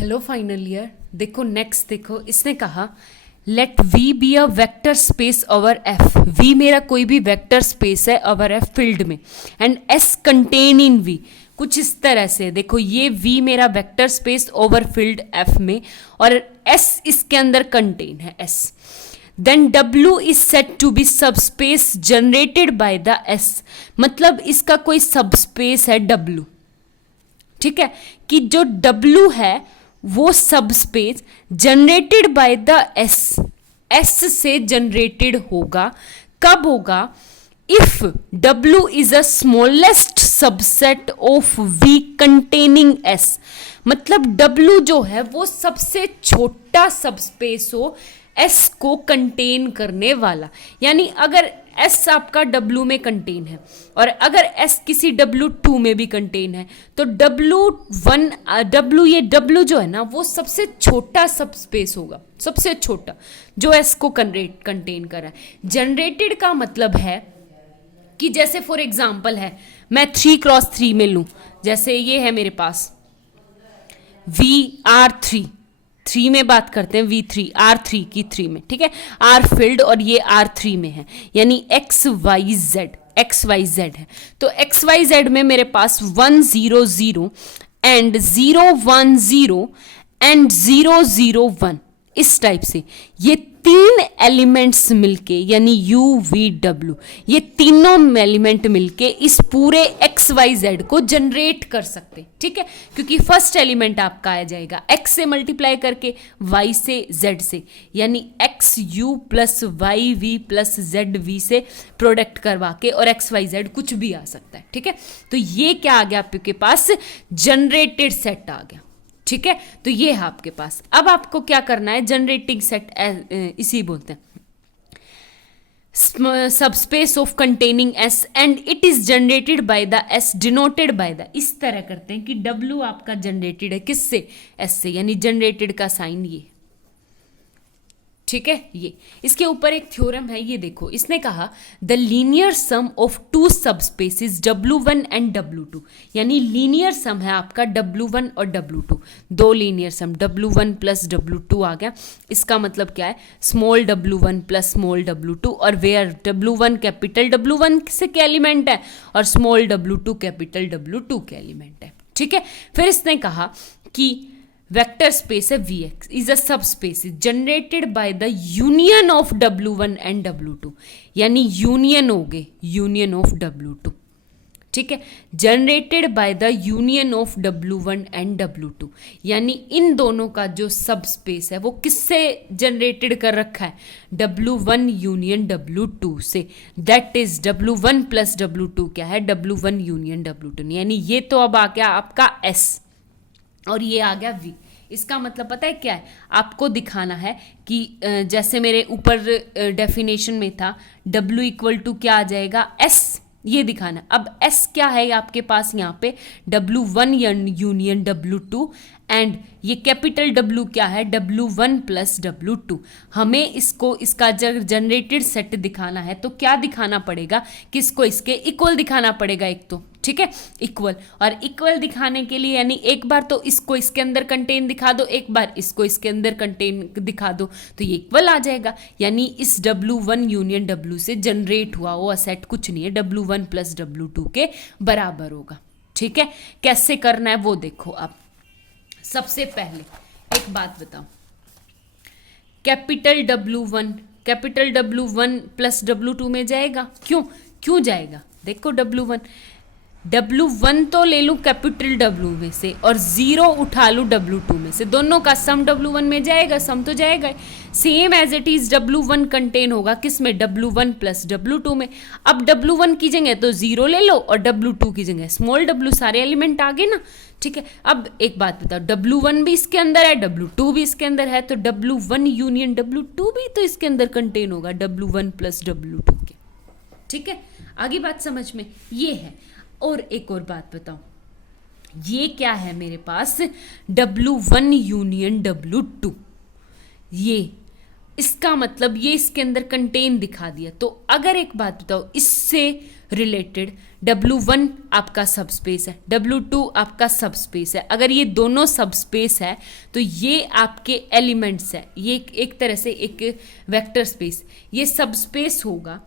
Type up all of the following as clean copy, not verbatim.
Hello final year. देखो next, देखो इसने कहा let V be a vector space over F. V मेरा कोई भी वेक्टर स्पेस है ओवर एफ फील्ड में, and S contain in V. कुछ इस तरह से देखो, ये वी मेरा vector space over field F में, और एस इसके अंदर कंटेन है S. Then W is set to be subspace generated by the S। मतलब इसका कोई सबस्पेस है W, ठीक है, कि जो W है वो subspace generated by the S से जनरेटेड होगा। कब होगा? If W is a smallest subset of V containing S। मतलब W जो है वो सबसे छोटा सबस्पेस हो S को कंटेन करने वाला। यानी अगर S आपका W में कंटेन है और अगर S किसी W2 में भी कंटेन है, तो W ये W जो है ना वो सबसे छोटा सबस्पेस होगा, सबसे छोटा जो S को कंटेन कर रहा है। जनरेटेड का मतलब है कि जैसे फॉर एग्जाम्पल है, मैं 3x3 में लूं, जैसे ये है मेरे पास VR3 3 में बात करते हैं, V3 R3 की 3 में, ठीक है, R फील्ड और ये R3 में है, यानी XYZ है। तो XYZ में मेरे पास 1 0 0 एंड 0 1 0 एंड 0 0 1, इस टाइप से ये तीन एलिमेंट्स मिलके, यानी UVW, ये तीनों एलिमेंट मिलके इस पूरे XYZ को जनरेट कर सकते, ठीक है, क्योंकि फर्स्ट एलिमेंट आपका आ जाएगा X से मल्टीप्लाई करके, Y से Z से, यानी XU plus YV plus ZV से प्रोडक्ट करवा के, और XYZ कुछ भी आ सकता है, ठीक है। तो ये क्या आ गया आपके पास? जनरेटेड सेट आ गया, ठीक है। तो ये है आपके पास। अब आपको क्या करना है? जनरेटिंग सेट इसी बोलते हैं, subspace of containing S and it is generated by the S denoted by the. इस तरह करते हैं कि W आपका जनरेटेड है किससे? S से, यानी जनरेटेड का साइन ये, ठीक है। ये इसके ऊपर एक थ्योरम है, ये देखो, इसने कहा the linear sum of two subspaces W1 and W2, यानी लीनियर सम है आपका W1 और W2, दो लीनियर सम W1 प्लस W2 आ गया। इसका मतलब क्या है? Small W1 plus small W2, और वेयर W1 कैपिटल W1 से के एलिमेंट है और स्मॉल W2 कैपिटल W2 के एलिमेंट है, ठीक है। फिर इसने कहा कि वेक्टर स्पेस है Vx is a subspace generated by the union of W1 and W2, यानी यूनियन हो गए, यूनियन ऑफ W2, ठीक है, generated by the union of W1 and W2, यानी इन दोनों का जो सबस्पेस है वो किससे जनरेटेड कर रखा है? W1 यूनियन W2 से। That is W1 plus W2 क्या है? W1 यूनियन W2, यानी ये तो अब आ गया आपका S और ये आ गया V। इसका मतलब पता है क्या है? आपको दिखाना है कि जैसे मेरे ऊपर डेफिनेशन में था W इक्वल टू क्या आ जाएगा? S, ये दिखाना। अब S क्या है आपके पास यहाँ पे? W1 यूनियन W2, एंड ये कैपिटल W क्या है? W1 plus W2। हमें इसको, इसका जब जनरेटेड सेट दिखाना है तो क्या दिखाना पड़ेगा? किसको? इसके इक्वल दिखाना पड़ेगा एक तो, ठीक है, इक्वल। और इक्वल दिखाने के लिए, यानी एक बार तो इसको इसके अंदर कंटेन दिखा दो, एक बार इसको इसके अंदर कंटेन दिखा दो, तो ये इक्वल आ जाएगा। यानी इस W1 यूनियन W से जनरेट हुआ वो सेट कुछ नहीं है, W1 प्लस W2 के बराबर होगा, ठीक है। कैसे करना है वो देखो आप। सबसे पहले एक बात बताओ, कैपिटल W1 प्लस W2 में जाएगा। क्यों जाएगा? देखो W1 तो ले लूँ कैपिटल W में से और 0 उठा लूँ W2 में से, दोनों का सम W1 में जाएगा, सम तो जाएगा। Same as it is W1 contain होगा किस में? W1 प्लस W2 में। अब W1 की जगह तो 0 ले लो और W2 की जगह स्मॉल W, सारे एलिमेंट आ गए ना, ठीक है। अब एक बात बताओ, W1 भी इसके अंदर है, W2 भी इसके अंदर है, तो W1 यूनियन W2 भी तो इसके अंदर कंटेन होगा W1 प्लस W2 के, ठीक है। आगे बात समझ में ये है। और एक और बात बताओ, ये क्या है मेरे पास? W1 यूनियन W2, ये इसका मतलब ये इसके अंदर कंटेन दिखा दिया। तो अगर एक बात बताओ, इससे रिलेटेड W1 आपका सब स्पेस है, W2 आपका सब स्पेस है। अगर ये दोनों सब स्पेस है तो ये आपके एलिमेंट्स है, ये एक तरह से एक वेक्टर स्पेस, ये सब स्पेस होगा।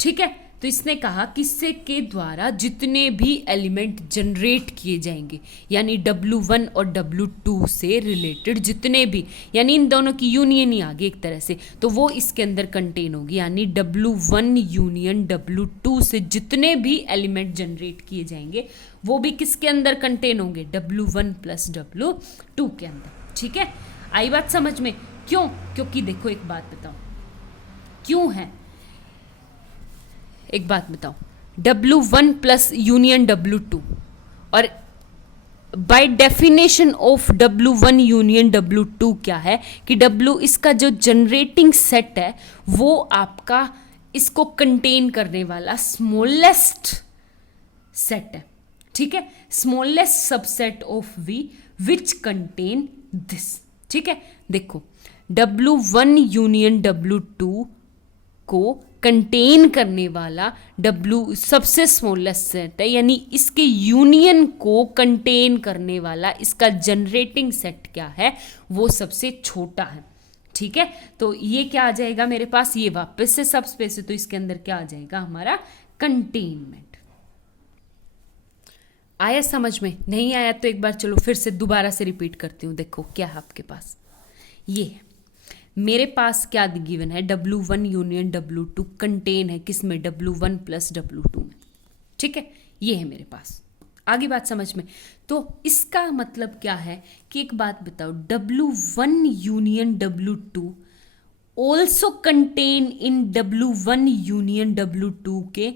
ठीक है, तो इसने कहा किससे के द्वारा जितने भी एलिमेंट जनरेट किए जाएंगे, यानी W1 और W2 से रिलेटेड जितने भी, यानी इन दोनों की यूनियन ही आ गई एक तरह से, तो वो इसके अंदर कंटेन होगी। यानी W1 यूनियन W2 से जितने भी एलिमेंट जनरेट किए जाएंगे वो भी किसके अंदर कंटेन होंगे, W1 प्लस W2 के अंदर। ठीक है, आई बात समझ में? क्यों? क्योंकि देखो एक बात बताओ, क्यों है, एक बात बताओ, W1 प्लस यूनियन W2, और by definition of W1 union W2 क्या है कि W इसका जो जनरेटिंग सेट है वो आपका इसको कंटेन करने वाला स्मॉलेस्ट सेट है। ठीक है, smallest subset of V which contain this. ठीक है, देखो W1 यूनियन W2 को कंटेन करने वाला W सबसे स्मॉलेस्ट सेट है, यानी इसके यूनियन को कंटेन करने वाला इसका जनरेटिंग सेट क्या है, वो सबसे छोटा है। ठीक है, तो ये क्या आ जाएगा मेरे पास, ये वापस से सब स्पेस है, तो इसके अंदर क्या आ जाएगा हमारा कंटेनमेंट। आया समझ में? नहीं आया तो एक बार चलो फिर से दोबारा से रिपीट करती हूँ। देखो क्या है आपके पास, ये है मेरे पास क्या गिवन है, W1 यूनियन W2 कंटेन है किस में, W1 प्लस W2 में। ठीक है, ये है मेरे पास। आगे बात समझ में? तो इसका मतलब क्या है कि एक बात बताओ, W1 union W2 also contain in W1 union W2 के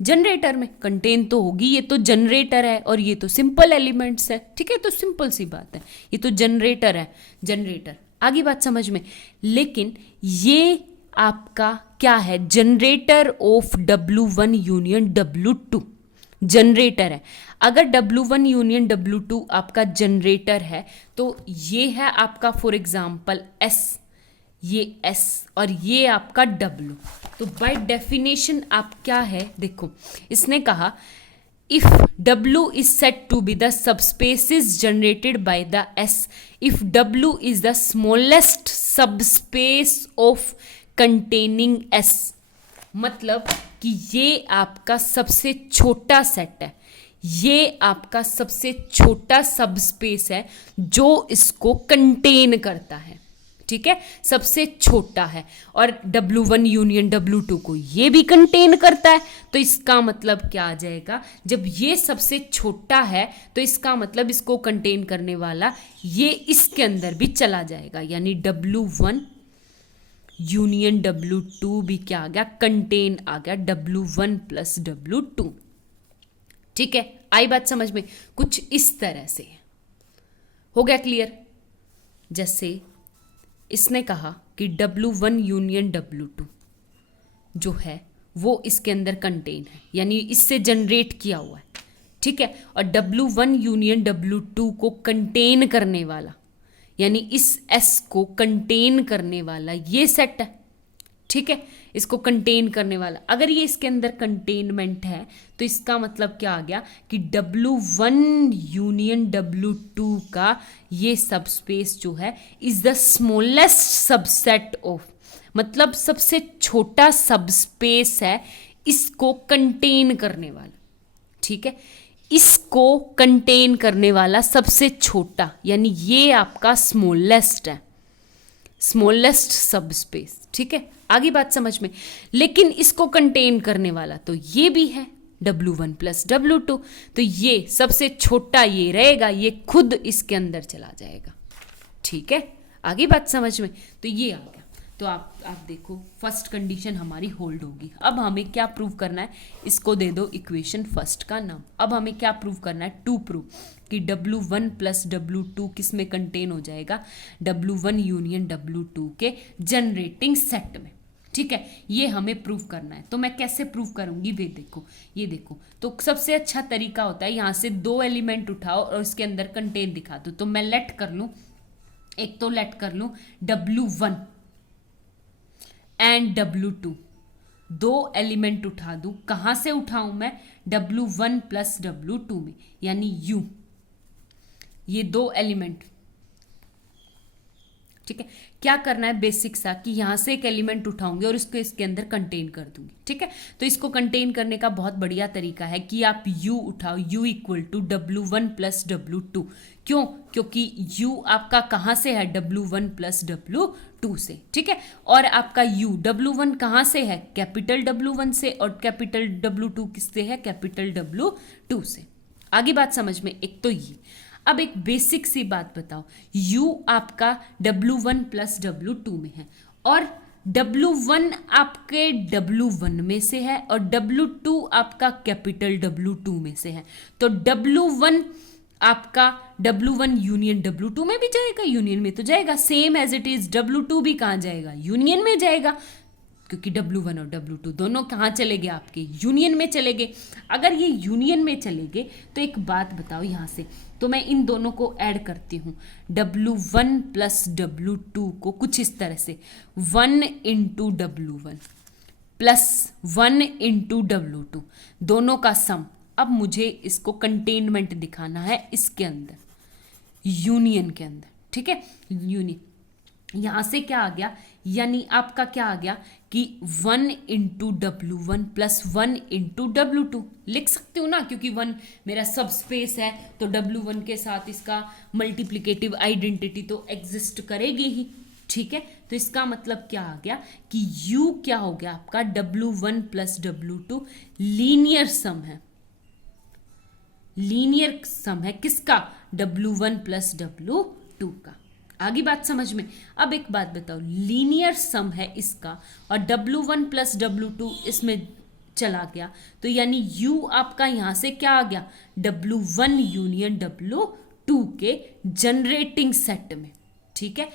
जनरेटर में। कंटेन तो होगी, ये तो जनरेटर है और ये तो सिंपल एलिमेंट्स है। ठीक है, तो सिंपल सी बात है, ये तो जनरेटर है, जनरेटर। आगे बात समझ में? लेकिन ये आपका क्या है, generator off W1 union W2 generator है। अगर W1 यूनियन W2 आपका जनरेटर है तो ये है आपका फॉर एग्जांपल S, ये S और ये आपका W। तो बाय डेफिनेशन आप क्या है, देखो इसने कहा if W is said to be the subspaces generated by the S, if W is the smallest subspace of containing S, मतलब कि ये आपका सबसे छोटा सेट है, ये आपका सबसे छोटा सबस्पेस है जो इसको कंटेन करता है। ठीक है, सबसे छोटा है, और W1 यूनियन W2 को ये भी कंटेन करता है। तो इसका मतलब क्या आ जाएगा, जब ये सबसे छोटा है तो इसका मतलब इसको कंटेन करने वाला ये इसके अंदर भी चला जाएगा, यानी W1 यूनियन W2 भी क्या आ गया, कंटेन आ गया W1 प्लस W2। ठीक है, आई बात समझ में? कुछ इस तरह से हो गया क्लियर। जैसे इसने कहा कि W1 यूनियन W2 जो है वो इसके अंदर कंटेन है, यानी इससे जनरेट किया हुआ है। ठीक है, और W1 यूनियन W2 को कंटेन करने वाला, यानी इस S को कंटेन करने वाला ये सेट है। ठीक है, इसको कंटेन करने वाला, अगर ये इसके अंदर कंटेनमेंट है तो इसका मतलब क्या आ गया कि W1 यूनियन W2 का ये सबस्पेस जो है is the smallest subset of, मतलब सबसे छोटा सबस्पेस है इसको कंटेन करने वाला। ठीक है, इसको कंटेन करने वाला सबसे छोटा, यानी ये आपका स्मॉलेस्ट है, स्मॉलेस्ट सबस्पेस। ठीक है, आगे बात समझ में? लेकिन इसको कंटेन करने वाला तो ये भी है W1 प्लस W2, तो ये सबसे छोटा ये रहेगा, ये खुद इसके अंदर चला जाएगा। ठीक है, आगे बात समझ में? तो ये आ गया। तो आप देखो फर्स्ट कंडीशन हमारी होल्ड होगी। अब हमें क्या प्रूव करना है, इसको दे दो इक्वेशन फर्स्ट का नाम। अब हमें क्या प्रूव करना है, टू प्रूव कि W1 प्लस W2 किस में कंटेन हो जाएगा, W1 यूनियन W2 के जनरेटिंग सेट में। ठीक है, ये हमें प्रूव करना है। तो मैं कैसे प्रूव करूंगी वे देखो, ये देखो। तो सबसे अच्छा तरीका होता है यहाँ से दो एलिमेंट उठाओ और उसके अंदर कंटेन दिखा दो। तो मैं लेट कर लूँ, एक तो लेट कर लूँ W1, एंड W2, दो एलिमेंट उठा दूं, कहां से उठाऊं मैं, W1 प्लस W2 में, यानी U, ये दो एलिमेंट, ठीक है। क्या करना है बेसिक सा, कि यहां से एक एलिमेंट उठाऊंगी और इसको इसके अंदर कंटेन कर दूंगी, ठीक है। तो इसको कंटेन करने का बहुत बढ़िया तरीका है कि आप U उठाओ, U equal to W1 plus W2। क्यों? क्योंकि U आपका कहां से है, W1 प्लस W2 से, ठीक है। और आपका U W1 कहां से है, कैपिटल W1 से, और कैपिटल W2 किससे है, कैपिटल W2 से। आगे बात समझ में, एक तो ये। अब एक बेसिक सी बात बताओ, U आपका W1 प्लस W2 में है, और W1 आपके W1 में से है, और W2 आपका कैपिटल W2 में से है। तो W1 आपका W1 यूनियन W2 में भी जाएगा, यूनियन में तो जाएगा, same as it is W2 भी कहाँ जाएगा, यूनियन में जाएगा, क्योंकि W1 और W2 दोनों कहाँ चले गए, आपके यूनियन में चले गए। अगर ये यूनियन में चले गए तो एक बात बताओ यहाँ से, तो मैं इन दोनों को ऐड करती हूँ, W1 प्लस W2 को कुछ इस तरह से, 1 into W1 plus 1 into W2, दोनों का सम। अब मुझे इसको कंटेनमेंट दिखाना है इसके अंदर, यूनियन के अंदर, ठीक है। यूनियन यहां से क्या आ गया, यानी आपका क्या आ गया कि 1 into W1 plus 1 into W2 लिख सकती हूँ ना, क्योंकि 1 मेरा सब स्पेस है, तो W1 के साथ इसका मल्टीप्लिकेटिव आइडेंटिटी तो एग्जिस्ट करेगी ही, ठीक है। तो इसका मतलब क्या आ गया कि U क्या हो गया आपका, W1 प्लस W2 लीनियर सम है, लीनियर सम है किसका, W1 प्लस W2 का। आगे बात समझ में। अब एक बात बताओ, लीनियर सम है इसका, और W1 प्लस W2 इसमें चला गया, तो यानी U आपका यहां से क्या आ गया, W1 यूनियन W2 के जनरेटिंग सेट में, ठीक है।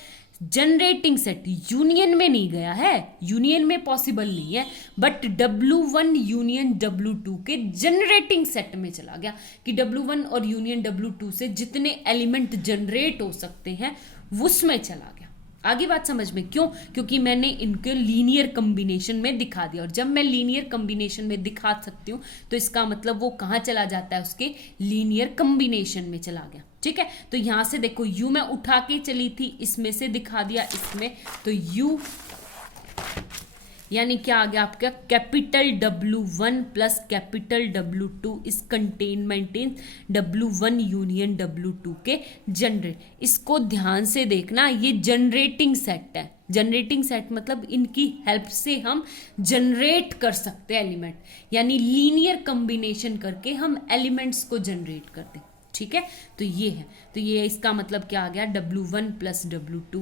जनरेटिंग सेट यूनियन में नहीं गया है, यूनियन में पॉसिबल नहीं है, बट W1 यूनियन W2 के जनरेटिंग सेट में चला गया, कि W1 और यूनियन W2 से जितने एलिमेंट जनरेट हो सकते हैं उसमें चला गया। आगे बात समझ में, क्यों, क्योंकि मैंने इनके लीनियर कॉम्बिनेशन में दिखा दिया, और जब मैं लीनियर कॉम्बिनेशन में दिखा सकती हूँ तो इसका मतलब वो कहाँ चला जाता है, उसके लीनियर कॉम्बिनेशन में चला गया, ठीक है। तो यहां से देखो, U मैं उठा के चली थी, इसमें से दिखा दिया इसमें, तो U यानी क्या आ गया आपका, capital W1 plus capital W2 इस कंटेनमेंट इन W1 यूनियन W2 के जनरेट। इसको ध्यान से देखना, ये जनरेटिंग सेट है, जनरेटिंग सेट मतलब इनकी हेल्प से हम जनरेट कर सकते हैं एलिमेंट, यानी लीनियर कॉम्बिनेशन करके हम एलिमेंट्स को जनरेट करते हैं, ठीक है। तो ये है, तो ये इसका मतलब क्या आ गया, W1 plus W2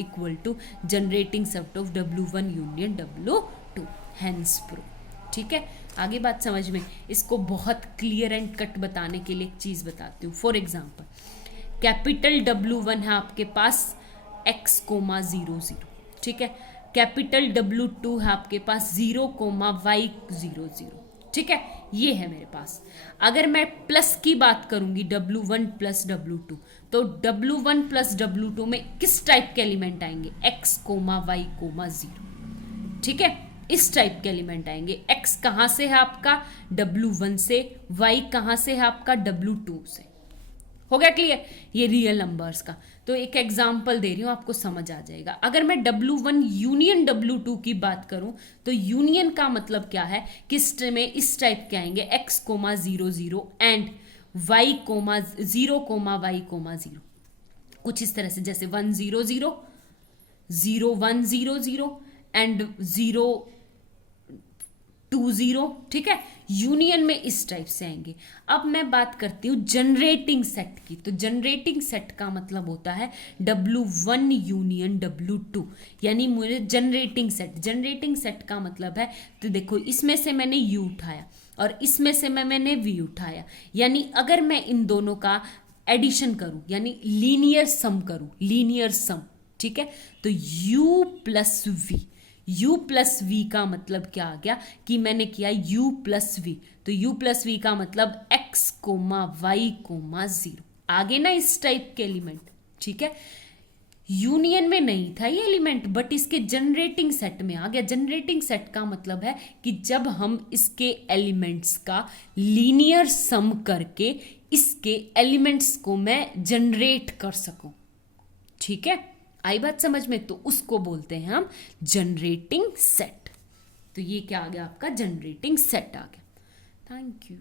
equal to generating set of W1 union W2, hence prove, ठीक है। आगे बात समझ में। इसको बहुत क्लियर एंड कट बताने के लिए एक चीज बताती हूँ। फॉर एग्जाम्पल, कैपिटल W1 है आपके पास x, 0 0, ठीक है। कैपिटल W2 है आपके पास 0, y 0 0, ठीक है। ये है मेरे पास। अगर मैं प्लस की बात करूंगी W1 प्लस W2, तो W1 प्लस W2 में किस टाइप के एलिमेंट आएंगे, x, y 0, ठीक है। इस टाइप के एलिमेंट आएंगे। x कहां से है आपका, W1 से, y कहां से है आपका, W2 से। हो गया क्लियर, ये रियल नंबर्स का। तो एक एग्जांपल दे रही हूं, आपको समझ आ जाएगा। अगर मैं W1 यूनियन W2 की बात करूं, तो यूनियन का मतलब क्या है, किस में इस टाइप के आएंगे, x, 0 0 एंड y, 0, y, 0, कुछ इस तरह से, जैसे 1 0 0, 0 1 0 0 एंड 0 2 0, ठीक है। यूनियन में इस टाइप से आएंगे। अब मैं बात करती हूँ जनरेटिंग सेट की, तो जनरेटिंग सेट का मतलब होता है W1 यूनियन W2, यानी मुझे जनरेटिंग सेट का मतलब है, तो देखो इसमें से मैंने U उठाया और इसमें से मैंने V उठाया, यानी अगर मैं इन दोनों का एडिशन करूं, यानी लीनियर सम करूं, लीनियर सम, ठीक है। तो U plus V, U plus V का मतलब क्या आ गया कि मैंने किया U प्लस V, तो U प्लस V का मतलब x, y, 0, आगे ना इस टाइप के एलिमेंट, ठीक है। यूनियन में नहीं था ये एलिमेंट, बट इसके जनरेटिंग सेट में आ गया। जनरेटिंग सेट का मतलब है कि जब हम इसके एलिमेंट्स का लीनियर सम करके इसके एलिमेंट्स को मैं जनरेट कर सकूं, ठीक है, आई बात समझ में, तो उसको बोलते हैं हम जनरेटिंग सेट। तो ये क्या आ गया आपका जनरेटिंग सेट आ गया। Thank you.